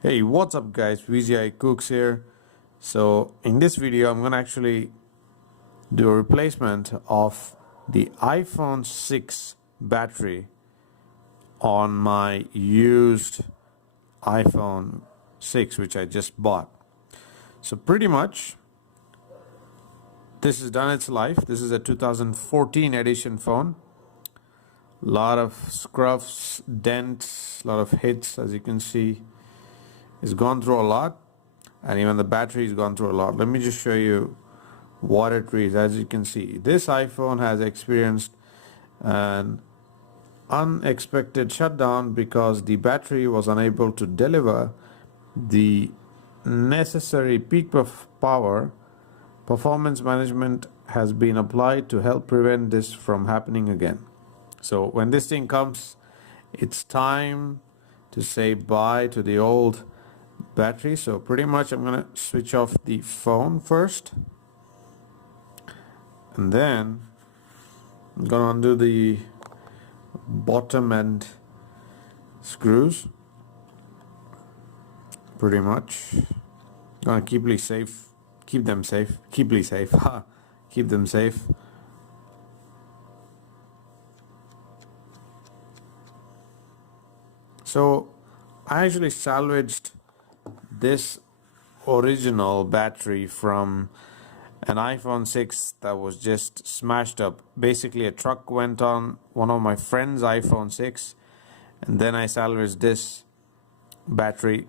Hey, what's up guys, VGI Cooks here. So in this video I'm gonna actually do a replacement of the iPhone 6 battery on my used iPhone 6 which I just bought. So pretty much this has done its life. This is a 2014 edition phone. Lot of scuffs, dents, lot of hits, as you can see. It's gone through a lot, and even the battery's gone through a lot. Let me just show you what it reads. As you can see, this iPhone has experienced an unexpected shutdown because the battery was unable to deliver the necessary peak of power. Performance management has been applied to help prevent this from happening again. So when this thing comes, it's time to say bye to the old battery. So pretty much I'm gonna switch off the phone first, and then I'm gonna undo the bottom end screws. Pretty much gonna keep them safe, keep them safe, keep them safe. So I actually salvaged this original battery from an iPhone 6 that was just smashed up. Basically a truck went on one of my friend's iPhone 6, and then I salvaged this battery.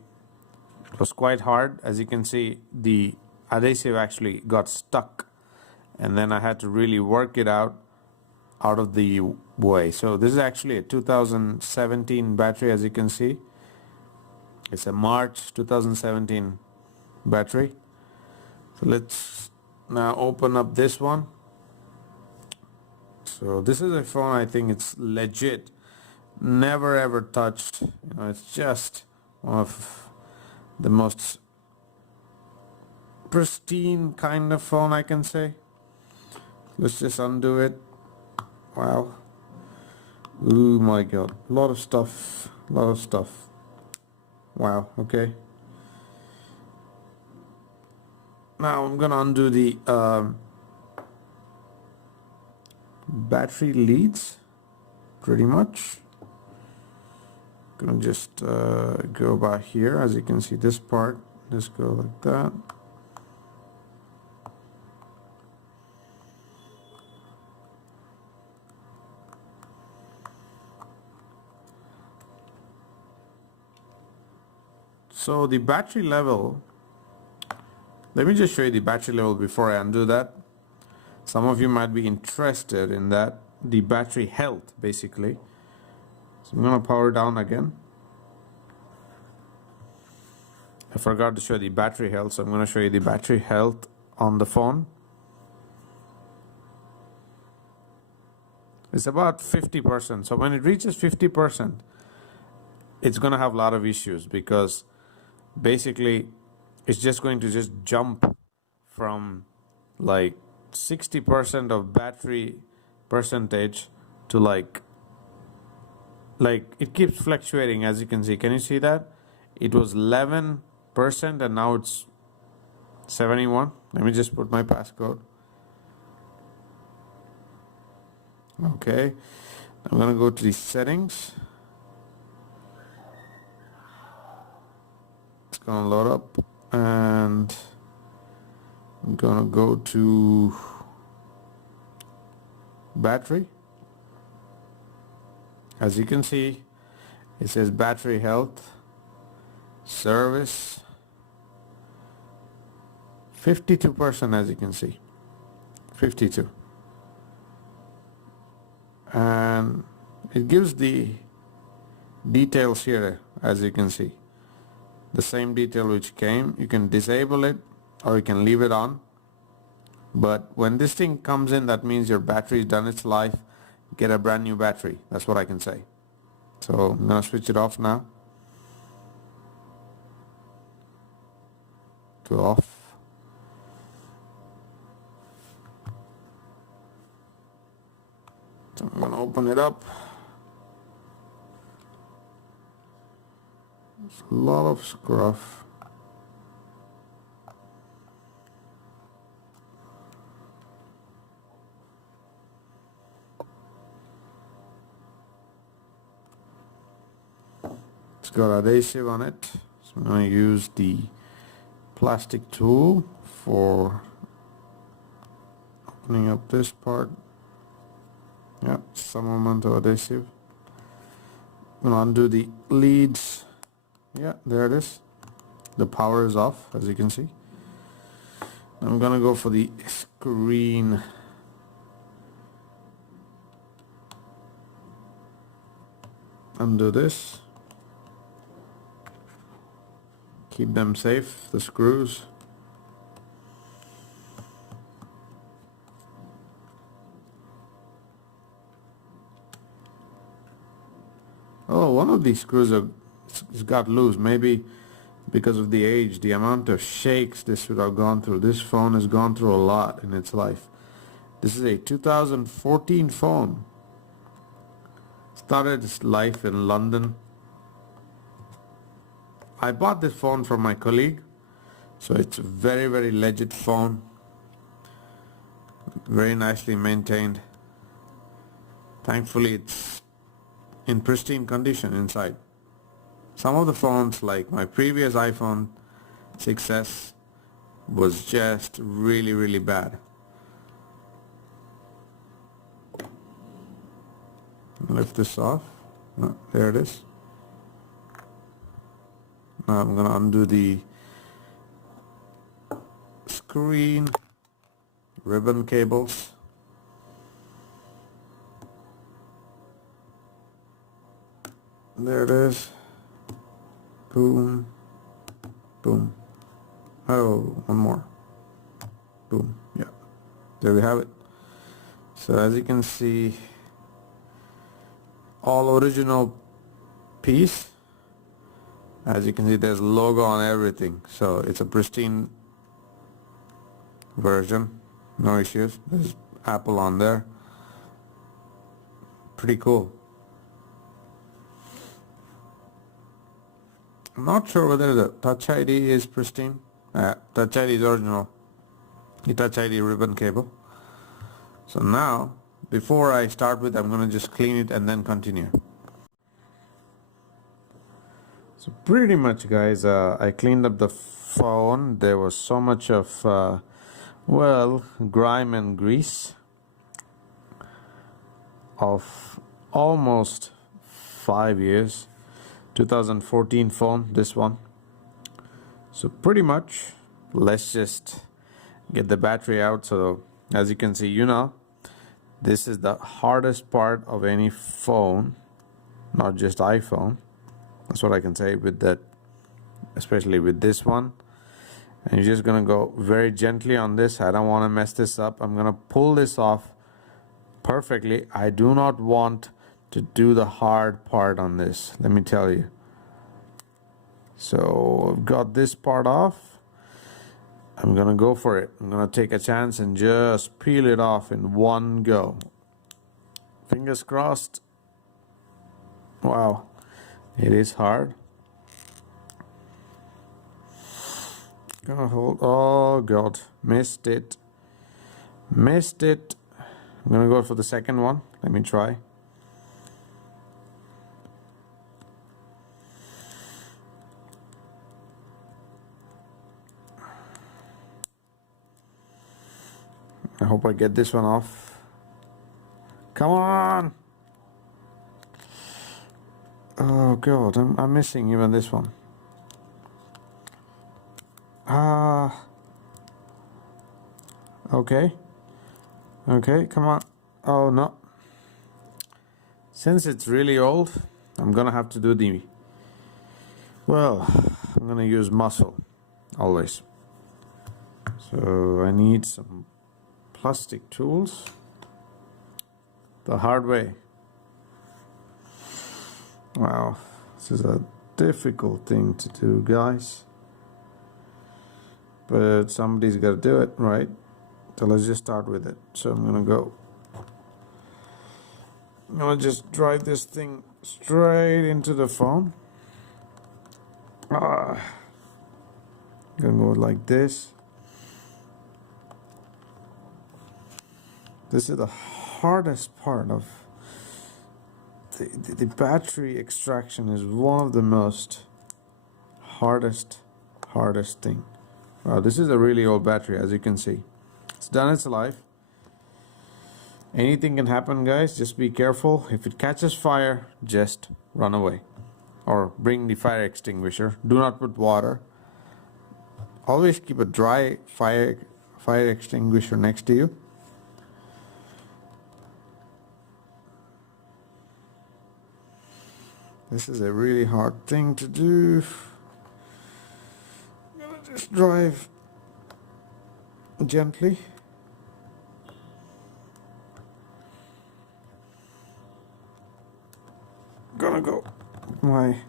It was quite hard. As you can see, the adhesive actually got stuck, and then I had to really work it out of the way. So this is actually a 2017 battery. As you can see, it's a March 2017 battery. So let's now open up this one. So this is a phone, I think it's legit, never ever touched. It's just one of the most pristine kind of phone I can say. Let's just undo it. Wow. Oh my god, a lot of stuff. Wow. Okay, now I'm gonna undo the battery leads. Pretty much gonna just go by here. As you can see, this part, just go like that. So the battery level, let me just show you the battery level before I undo that. Some of you might be interested in that, the battery health basically. So I'm gonna power down again. I forgot to show the battery health, so I'm gonna show you the battery health on the phone. It's about 50%. So when it reaches 50%, it's gonna have a lot of issues, because basically it's just going to just jump from like 60% of battery percentage to like it keeps fluctuating. As you can see, can you see that? It was 11% and now it's 71. Let me just put my passcode. Okay, I'm gonna go to the settings. It's gonna load up, and I'm gonna go to battery. As you can see, it says battery health, service, 52%. As you can see, 52, and it gives the details here. As you can see, the same detail which came. You can disable it or you can leave it on, but when this thing comes in, that means your battery is done its life. Get a brand new battery. That's what I can say. So I'm gonna switch it off now. To off. So I'm gonna open it up. A lot of scruff. It's got adhesive on it, so I'm going to use the plastic tool for opening up this part. Yeah, some amount of adhesive. I'm going to undo the leads. Yeah, there it is. The power is off, as you can see. I'm going to go for the screen. Undo this. Keep them safe, the screws. Oh, one of these screws has got loose. Maybe because of the age, the amount of shakes this would have gone through. This phone has gone through a lot in its life. This is a 2014 phone. Started its life in London. I bought this phone from my colleague, so it's a very, very legit phone. Very nicely maintained. Thankfully, it's in pristine condition inside. Some of the phones, like my previous iPhone 6s, was just really, really bad. Lift this off. No, there it is. Now I'm going to undo the screen, ribbon cables. There it is. Boom. Boom. Oh, one more. Boom. Yeah. There we have it. So as you can see, all original piece. As you can see, there's logo on everything, so it's a pristine version, no issues. There's Apple on there. Pretty cool. I'm not sure whether the Touch ID is pristine. Touch ID is original. The Touch ID ribbon cable. So now, before I start with, I'm going to just clean it and then continue. So pretty much, guys, I cleaned up the phone. There was so much of, well, grime and grease of almost 5 years. 2014 phone, this one. So pretty much, let's just get the battery out. So as you can see, this is the hardest part of any phone, not just iPhone. That's what I can say with that, especially with this one. And you're just gonna go very gently on this. I don't want to mess this up. I'm gonna pull this off perfectly. I do not want to do the hard part on this, let me tell you. So I've got this part off. I'm gonna go for it. I'm gonna take a chance and just peel it off in one go. Fingers crossed. Wow. It is hard. Gonna hold. Oh God, missed it. Missed it. I'm gonna go for the second one. Let me try. I hope I get this one off. Come on. Oh God, I'm missing even this one. Okay. Okay, come on. Oh no. Since it's really old, I'm gonna have to do I'm gonna use muscle, always. So I need some plastic tools. The hard way. Wow, this is a difficult thing to do, guys. But somebody's got to do it, right? So let's just start with it. So I'm gonna just drive this thing straight into the phone. Ah, gonna go like this. This is the hardest part of the battery extraction is one of the most hardest thing. This is a really old battery, as you can see. It's done its life. Anything can happen, guys. Just be careful. If it catches fire, just run away or bring the fire extinguisher. Do not put water. Always keep a dry fire extinguisher next to you. This is a really hard thing to do. I'm gonna just drive gently. Gonna go my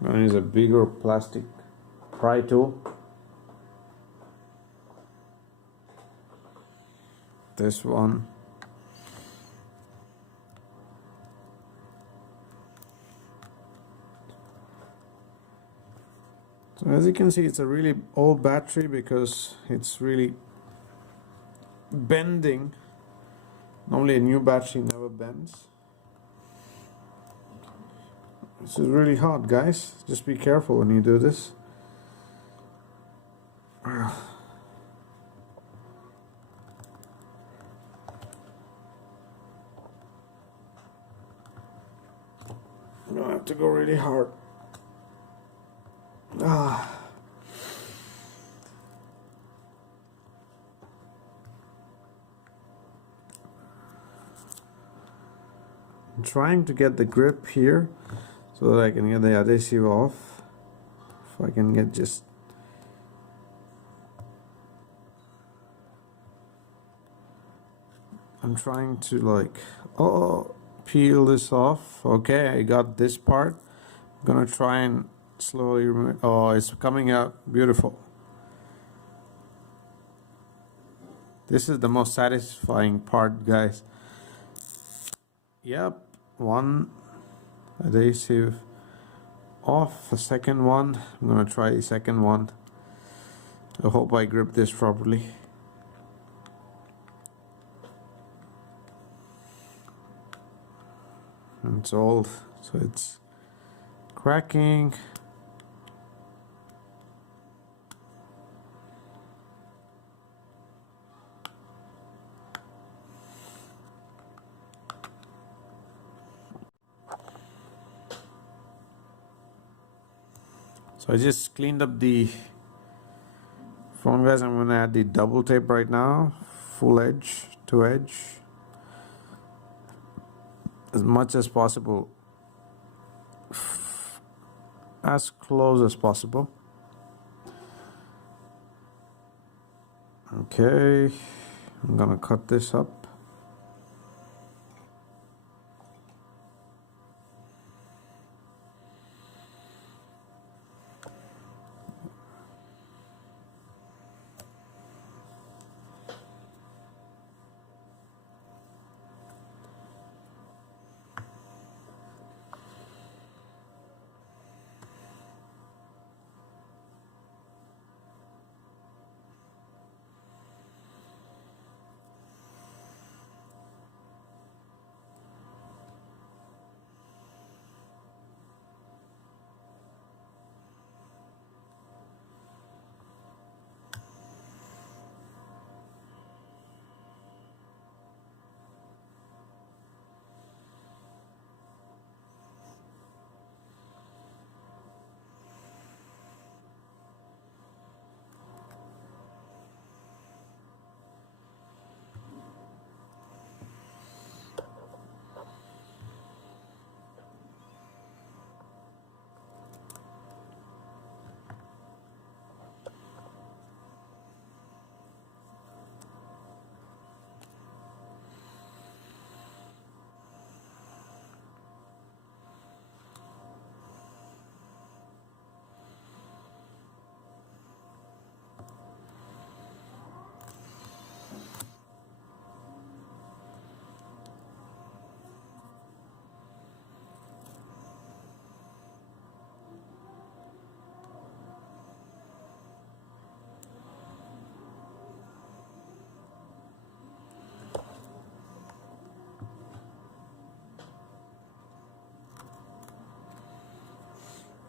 I'm gonna use a bigger plastic pry tool. This one. So as you can see, it's a really old battery because it's really bending. Normally a new battery never bends. This is really hard, guys. Just be careful when you do this. You don't have to go really hard. I'm trying to get the grip here so that I can get the adhesive off. If I can get just I'm trying to peel this off. Okay, I got this part. I'm gonna try and slowly remove. Oh, it's coming out beautiful. This is the most satisfying part, guys. Yep, one adhesive off. The second one, I'm gonna try the second one. I hope I grip this properly. It's old, so it's cracking. So I just cleaned up the phone, guys. I'm gonna add the double tape right now, full edge to edge, as much as possible, as close as possible. Okay, I'm gonna cut this up.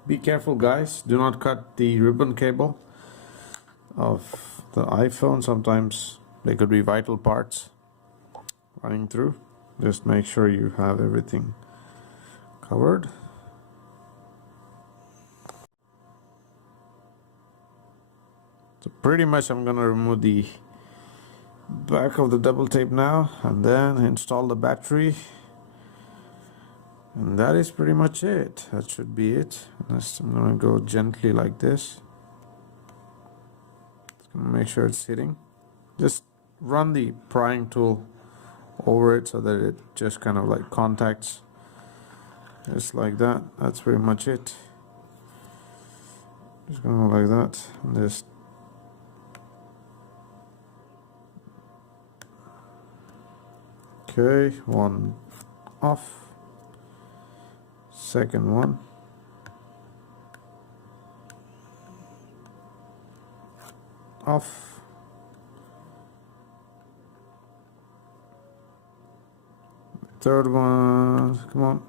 Be careful, guys. Do not cut the ribbon cable of the iPhone. Sometimes they could be vital parts running through. Just make sure you have everything covered. So pretty much I'm gonna remove the back of the double tape now and then install the battery, and that is pretty much it. That should be it. Next, I'm gonna go gently like this. Just gonna make sure it's hitting. Just run the prying tool over it so that it just kind of like contacts, just like that. That's pretty much it. Just gonna go like that and just okay, one off, second one, off, third one, come on,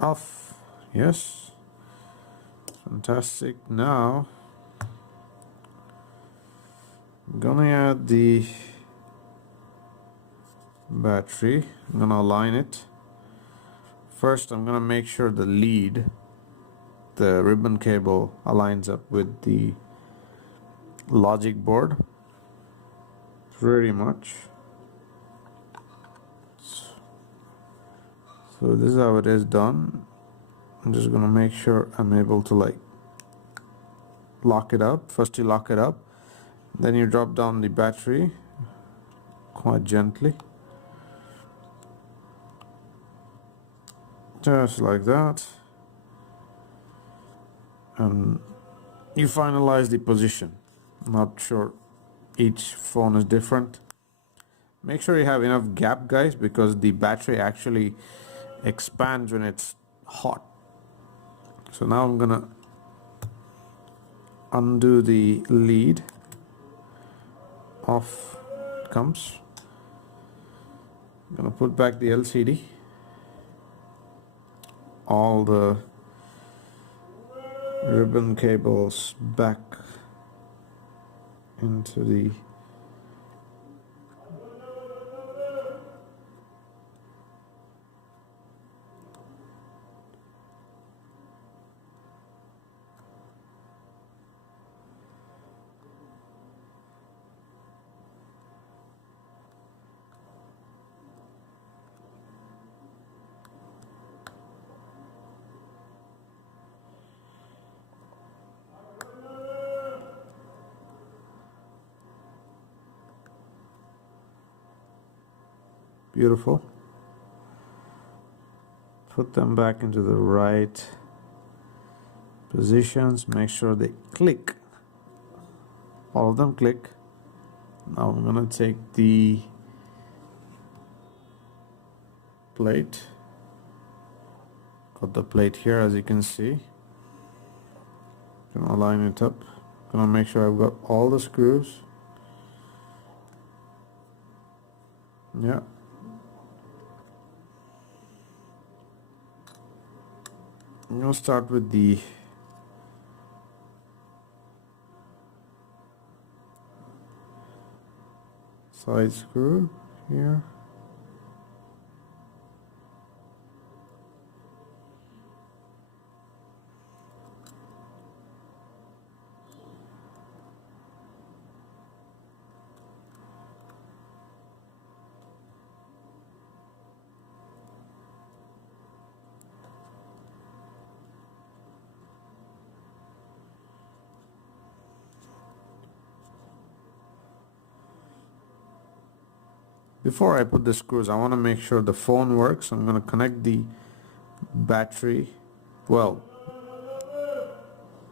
off, yes, fantastic. Now I'm gonna add the battery. I'm gonna align it. First I'm gonna make sure the lead, the ribbon cable, aligns up with the logic board pretty much. So this is how it is done. I'm just gonna make sure I'm able to like lock it up. First you lock it up, then you drop down the battery quite gently, just like that, and you finalize the position. I'm not sure, each phone is different. Make sure you have enough gap, guys, because the battery actually expands when it's hot. So now I'm gonna undo the lead. Off it comes. I'm gonna put back the LCD, all the ribbon cables back into the beautiful. Put them back into the right positions. Make sure they click. All of them click. Now I'm gonna take the plate. Got the plate here, as you can see. Gonna align it up. Gonna make sure I've got all the screws. Yeah. I'm gonna start with the side screw here. Before I put the screws, I want to make sure the phone works. I'm going to connect the battery. Well,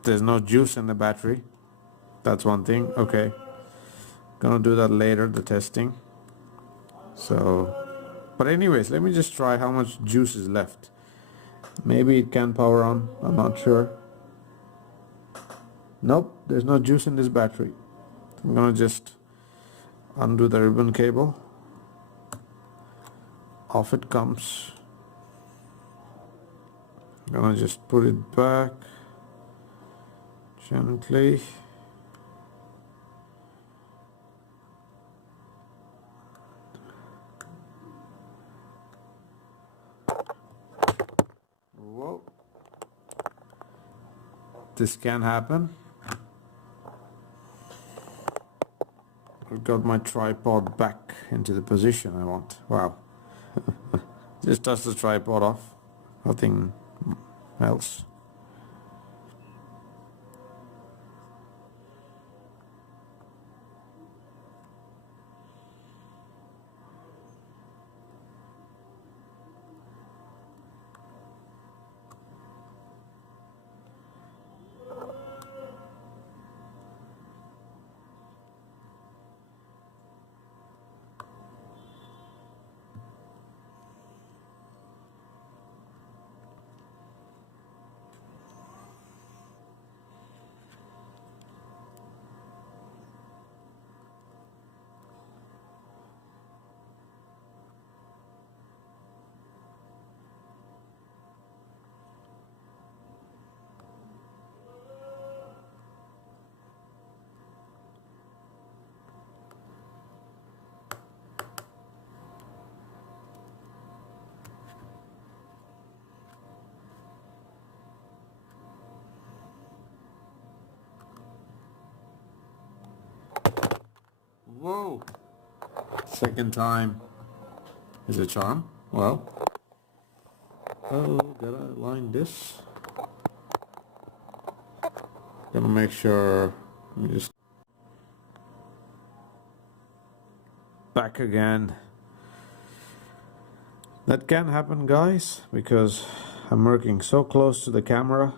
there's no juice in the battery. That's one thing. Okay. Gonna do that later, the testing. So, but anyways, let me just try how much juice is left. Maybe it can power on, I'm not sure. Nope, there's no juice in this battery. I'm gonna just undo the ribbon cable. Off it comes. I'm gonna just put it back gently. Whoa. This can happen. I've got my tripod back into the position I want. Wow. Just touch the tripod off. Nothing else. Whoa. Second time is a charm. Well, oh, gotta align this. Gonna make sure. Let me just back again. That can happen, guys, because I'm working so close to the camera.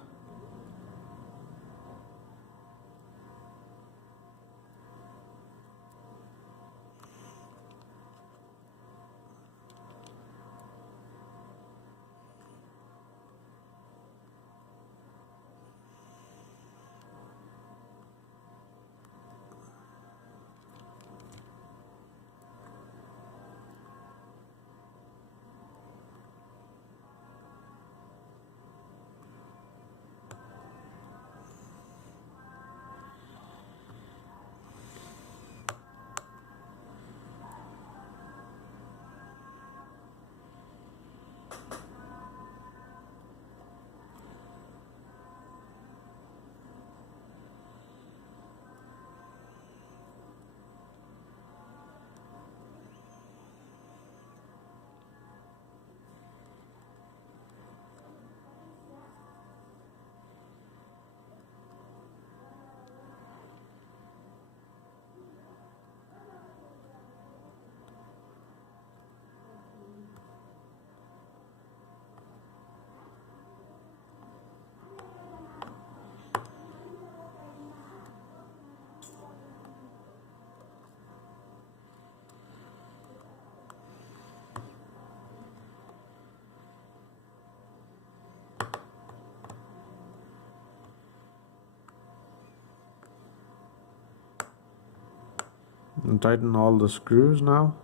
And tighten all the screws now.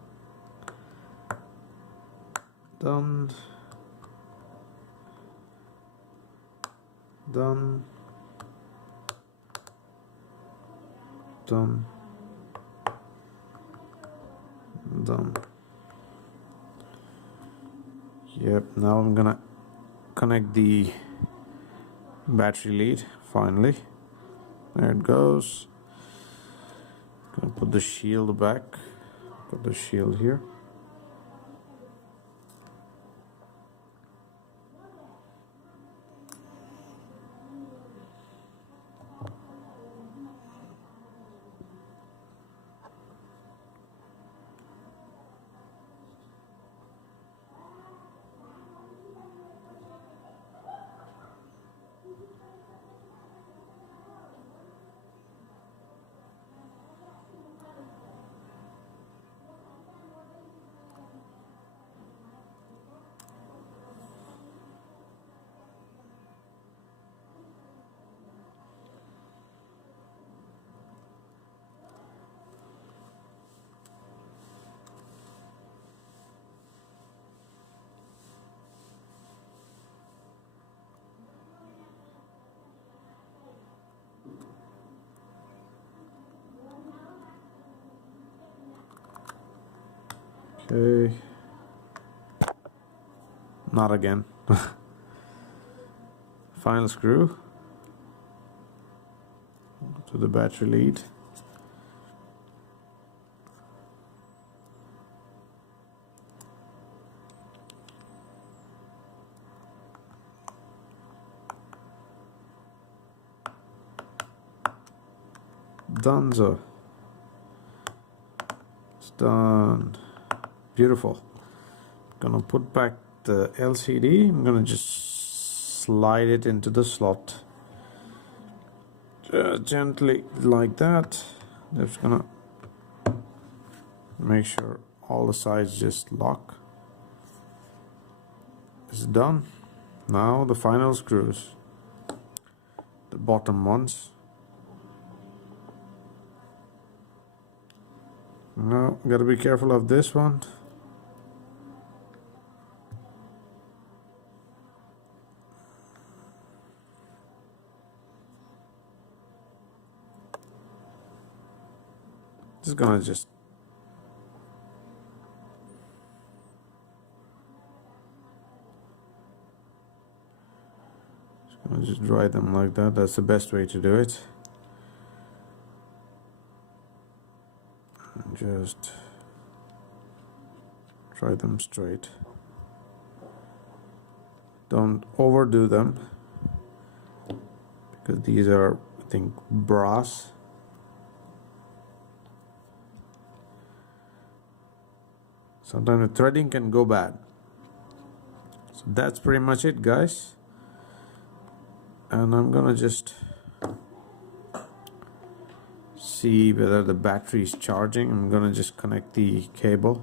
Done. Done. Done. Done. Yep, now I'm gonna connect the battery lead finally. There it goes. Gonna put the shield back. Put the shield here. Okay. Not again. Final screw to the battery lead. Donezo. It's done. Beautiful. Gonna put back the LCD. I'm gonna just slide it into the slot. Just gently like that. Just gonna make sure all the sides just lock. It's done. Now the final screws. The bottom ones. Now gotta be careful of this one. Just gonna just dry them like that. That's the best way to do it. And just dry them straight. Don't overdo them because these are, I think, brass. Sometimes the threading can go bad. So that's pretty much it, guys. And I'm gonna just see whether the battery is charging. I'm gonna just connect the cable.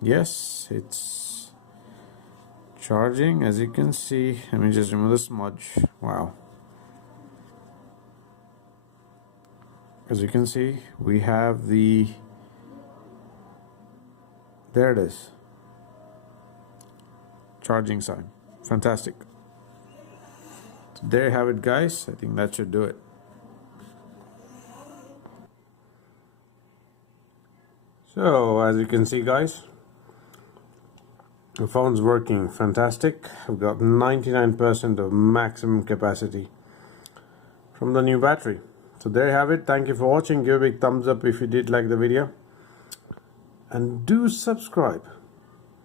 Yes, it's charging, as you can see. Let me just remove the smudge. Wow. As you can see, we have the, there it is, charging sign. Fantastic. So there you have it, guys. I think that should do it. So as you can see, guys, the phone's working fantastic. I've got 99% of maximum capacity from the new battery. So there you have it. Thank you for watching. Give a big thumbs up if you did like the video. And do subscribe.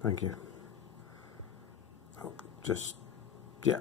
Thank you. Yeah.